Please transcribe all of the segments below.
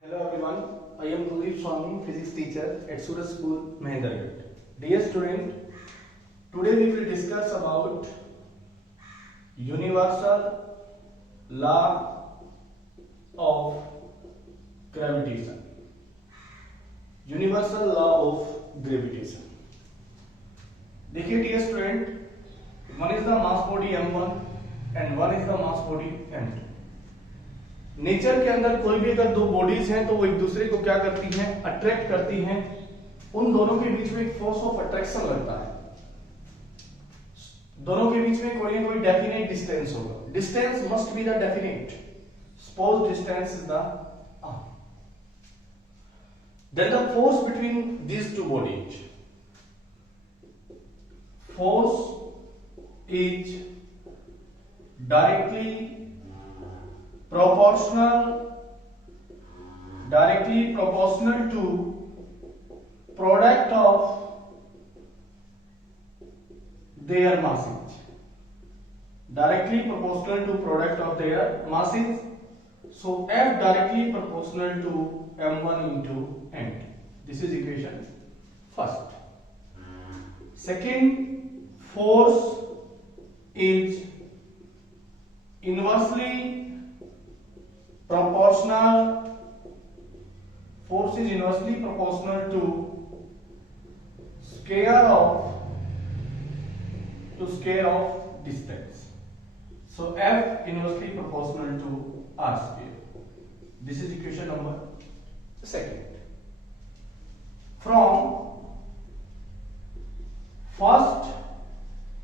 Hello everyone, I am Kuldeep Swami, physics teacher at Suraj School, Mahendragarh. Dear student, today we will discuss about universal law of gravitation. Universal law of gravitation. देखिए dear student, one is the mass body m1 and one is the mass body m2. Nature के अंदर कोई भी अगर दो bodies हैं तो वो एक दूसरे को क्या करती हैं, अट्रैक्ट करती हैं। उन दोनों के बीच में एक फोर्स ऑफ अट्रैक्शन लगता है। दोनों के बीच में कोई ना कोई डेफिनेट डिस्टेंस होगा। Distance must be the definite. Suppose distance is the r, then the force between these two bodies, force is directly proportional to product of their masses. Directly proportional to product of their masses. So F directly proportional to m1 into m2. This is equation first. Second, force is inversely proportional to square of distance. So F inversely proportional to r square. This is equation number second. From first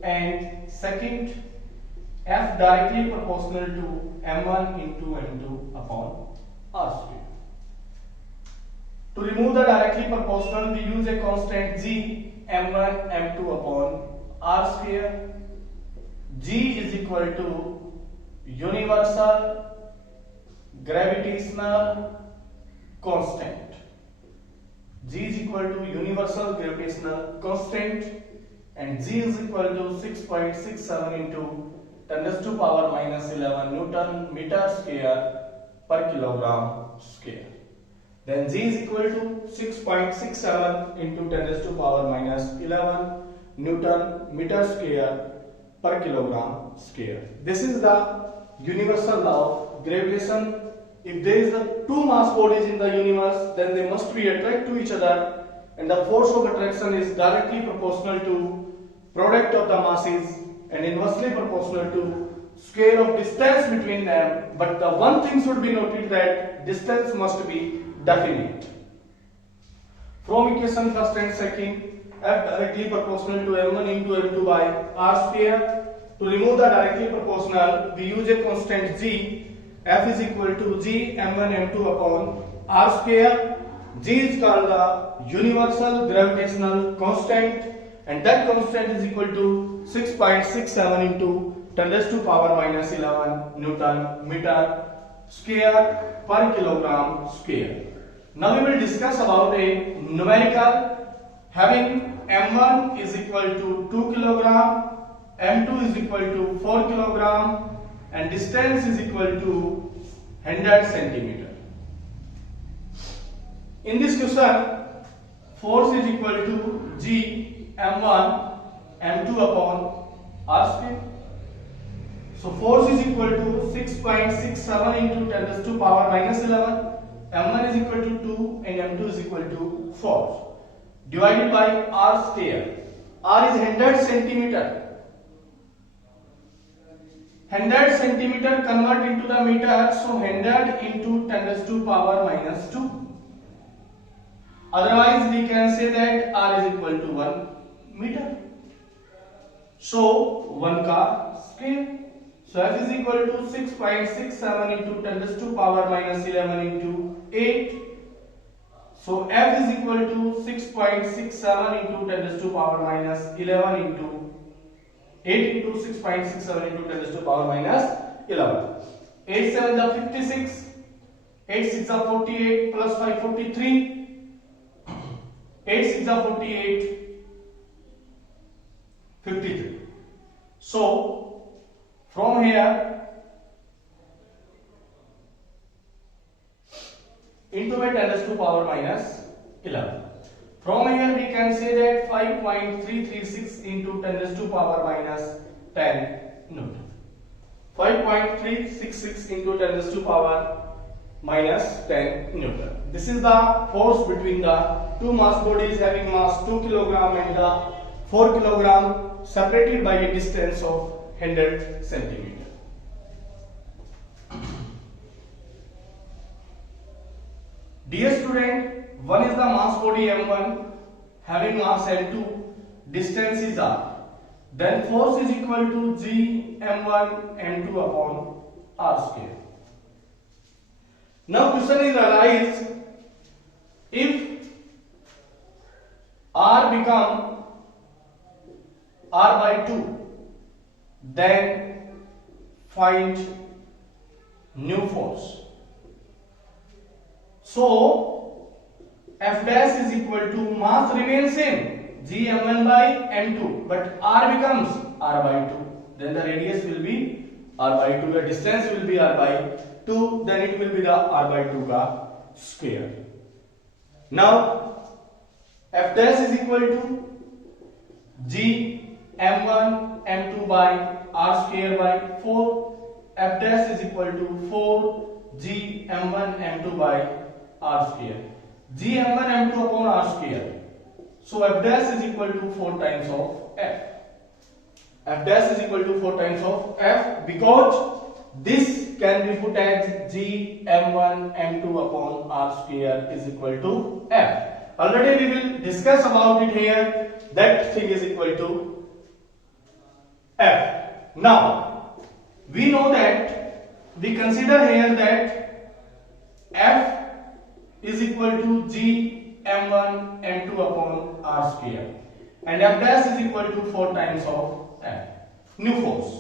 and second, F directly proportional to m1 into m2 upon r square. To remove the directly proportional, we use a constant g, m1 m2 upon r square. G is equal to universal gravitational constant. G is equal to universal gravitational constant, and G is equal to 6.67 into 10 raised to power minus 11 Newton meter square per kilogram square. Then G is equal to 6.67 into 10 raised to power minus 11 Newton meter square per kilogram square. This is the universal law of gravitation. If there is two mass bodies in the universe, then they must be attract to each other, and the force of attraction is directly proportional to product of the masses and inversely proportional to square of distance between them. But the one thing should be noted that distance must be definite. From equation first and second, F directly proportional to m1 into m2 by r square. To remove the directly proportional, we use a constant g. F is equal to g m1 m2 upon r square. G is called the universal gravitational constant, and that constant is equal to 6.67 into 10 raised to power minus 11 Newton meter square per kilogram square. Now we will discuss about a numerical having m1 is equal to 2 kilogram, m2 is equal to 4 kilogram, and distance is equal to 100 centimeter. In this question, force is equal to G m1 m2 upon r square. So force is equal to 6.67 into 10 raised to power minus 11. m1 is equal to 2 and m2 is equal to 4. Divided by r square. R is 100 centimeter. 100 centimeter convert into the meter, so 100 into 10 raised to power minus 2. Otherwise, we can say that r is equal to 1 meter. So 1 ka square. So F is equal to 6.67 into 10 raised to power minus 11 into 8. So F is equal to 6.67 into 10 raised to power minus 11 into 8 into 6.67 into 10 raised to power minus 11. 8 7 is 56. 8 6 is 48 plus 5 43. 8 6 is 48. 53. So from here into by 10 raised to power minus 11. From here we can say that 5.336 into 10 raised to power minus 10 Newton. 5.366 into 10 raised to power minus 10 Newton. This is the force between the two mass bodies having mass 2 kg and the 4 kg separated by a distance of 100 centimeter. Dear student, one is the mass body m1 having mass m2, distance is r. Then force is equal to g m1 m2 upon r square. Now question is arise, if r become r by 2, then find new force. So F dash is equal to mass remains same g m1 by m2, but r becomes r by 2. Then the radius will be r by 2. The distance will be r by 2. Then it will be the r by 2 ka square. Now F dash is equal to g m1 m2 by r square by 4. F dash is equal to 4 g m1 m2 by r square. G m1 m2 upon r square. So F dash is equal to 4 times of F. F dash is equal to 4 times of F because this can be put as G m1 m2 upon r square is equal to F. Already we will discuss about it here. That thing is equal to F. Now we know that we consider here that F is equal to g m1 m2 upon r square and F dash is equal to 4 times of F. New force.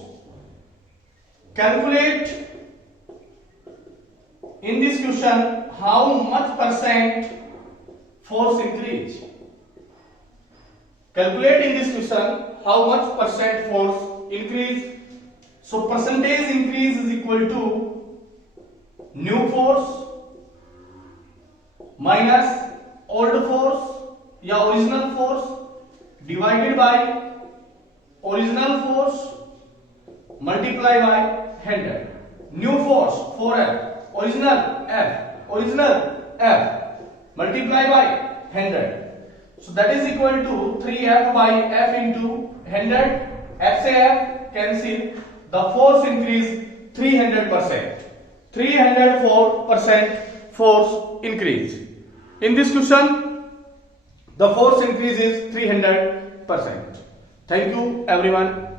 Calculate in this question how much percent force increase. Calculate in this question how much percent force increase. So percentage increase is equal to new force minus old force या original force divided by original force multiply by 100. New force 4F, original F multiply by 100. So that is equal to 3F by F into 100. F से F cancel. The force increase 300%. 304% force increase. In this question, the force increase is 300%. Thank you everyone.